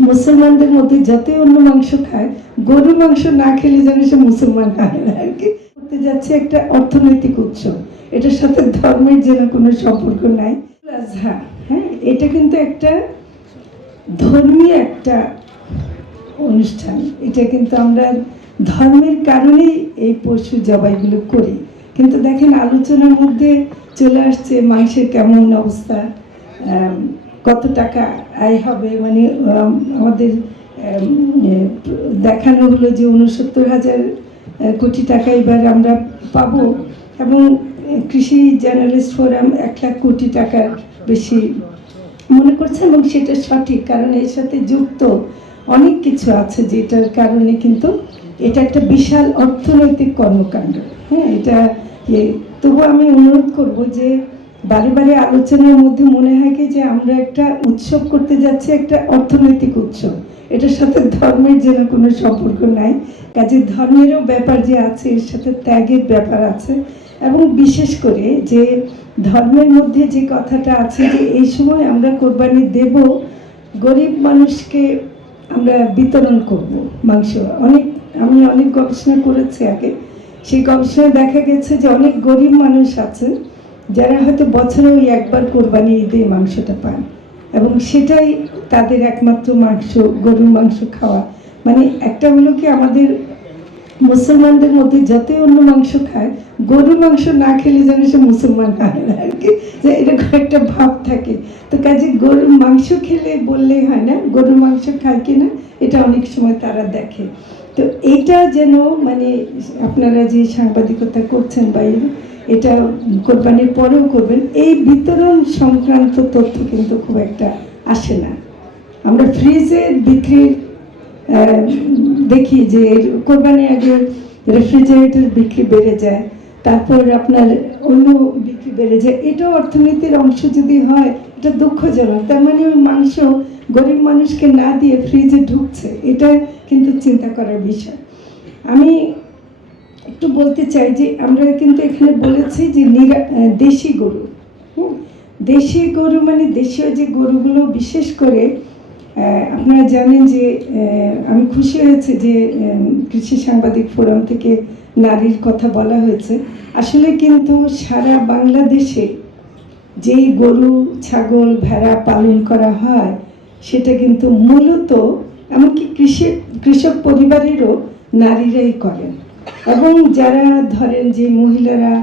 মুসলমানদের মধ্যে যতই অন্য মাংস খায় গরু মাংস না খেলে যেন সে মুসলমান হয় না আর কি। করতে যাচ্ছে একটা অর্থনৈতিক উৎসব এটার সাথে ধর্মের যেন কোনো সম্পর্ক নাই। হ্যাঁ এটা কিন্তু একটা ধর্মীয় একটা অনুষ্ঠান। এটা কিন্তু আমরা ধর্মের কারণেই এই পশু জবাইগুলো করি। কিন্তু দেখেন, আলোচনার মধ্যে চলে আসছে মাংসের কেমন অবস্থা। কত টাকা আয় হবে? মানে আমাদের দেখানো হলো যে উনসত্তর হাজার কোটি টাকা এবার আমরা পাব এবং কৃষি জার্নালিস্ট ফোরাম এক লাখ কোটি টাকার বেশি মনে করছে এবং সেটা সঠিক কারণ এর সাথে যুক্ত অনেক কিছু আছে যেটার কারণে কিন্তু এটা একটা বিশাল অর্থনৈতিক কর্মকাণ্ড। হ্যাঁ এটা তবু আমি অনুরোধ করব যে বারে বারে আলোচনার মধ্যে মনে হয় কি যে আমরা একটা উৎসব করতে যাচ্ছি, একটা অর্থনৈতিক উৎসব। এটার সাথে ধর্মের যেন কোনো সম্পর্ক নাই। কাজে ধর্মেরও ব্যাপার যে আছে, এর সাথে ত্যাগের ব্যাপার আছে। এবং বিশেষ করে যে ধর্মের মধ্যে যে কথাটা আছে যে এই সময় আমরা কোরবানি দেব, গরিব মানুষকে আমরা বিতরণ করব মাংস। অনেক, আমি অনেক গবেষণা করেছি আগে। সেই গবেষণায় দেখা গেছে যে অনেক গরিব মানুষ আছেন যারা হয়তো বছরে ওই একবার কোরবানি ঈদে মাংসটা পান। এবং সেটাই তাদের একমাত্র মাংস, গরুর মাংস খাওয়া। মানে একটা হলো কি আমাদের মুসলমানদের মধ্যে যতই অন্য মাংস খায় গরু মাংস না খেলে যেন সে মুসলমান হয় না আর কি। যে এরকম একটা ভাব থাকে। তো কাজে গরুর মাংস খেলে বললেই হয় না, গরুর মাংস খায় কিনা এটা অনেক সময় তারা দেখে। তো এটা যেন মানে আপনারা যে সাংবাদিকতা করছেন বা এটা কোরবানির পরেও করবেন। এই বিতরণ সংক্রান্ত তথ্য কিন্তু খুব একটা আসে না। আমরা ফ্রিজে বিক্রির দেখি যে কোরবানি আগে রেফ্রিজারেটর বিক্রি বেড়ে যায়, তারপর আপনার অন্য বিক্রি বেড়ে যায়। এটাও অর্থনীতির অংশ যদি হয়, এটা দুঃখজনক। তার মানে ওই মাংস গরিব মানুষকে না দিয়ে ফ্রিজে ঢুকছে, এটা কিন্তু চিন্তা করার বিষয়। আমি একটু বলতে চাই যে আমরা কিন্তু এখানে বলেছি যে নিরা দেশি গরু? দেশি গরু মানে দেশীয় যে গরুগুলো, বিশেষ করে আপনারা জানেন যে আমি খুশি হয়েছে যে কৃষি সাংবাদিক ফোরাম থেকে নারীর কথা বলা হয়েছে। আসলে কিন্তু সারা বাংলাদেশে যেই গরু, ছাগল, ভেড়া পালন করা হয়, সেটা কিন্তু মূলত এমনকি কৃষি কৃষক পরিবারেরও নারীরাই করেন। এবং যারা ধরেন যে মহিলারা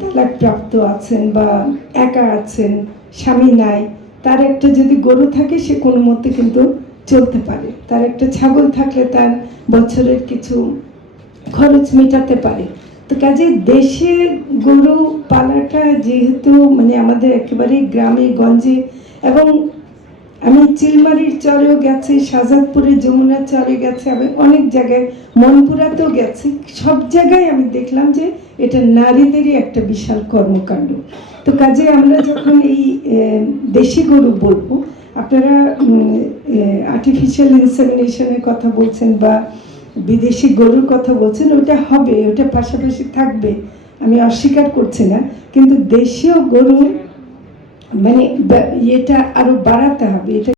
তালাকপ্রাপ্ত আছেন বা একা আছেন, স্বামী নাই, তার একটা যদি গরু থাকে, সে কোনো মতে কিন্তু চলতে পারে। তার একটা ছাগল থাকলে তার বছরের কিছু খরচ মেটাতে পারে। তো কাজে দেশে গরু পালাটা যেহেতু মানে আমাদের একেবারে গ্রামে, গঞ্জে এবং আমি চিলমারির চরেও গেছি, শাহজাদপুরের যমুনা চরে গেছি, আমি অনেক জায়গায়, মনপুরাতেও গেছি। সব জায়গায় আমি দেখলাম যে এটা নারীদেরই একটা বিশাল কর্মকাণ্ড। তো কাজে আমরা যখন এই দেশি গরু বলব, আপনারা আর্টিফিশিয়াল ইনসেমিনেশনের কথা বলছেন বা বিদেশি গরুর কথা বলছেন, ওটা হবে, ওটা পাশাপাশি থাকবে, আমি অস্বীকার করছি না। কিন্তু দেশীয় গরুর মানে এটা আরও বাড়াতে হবে এটা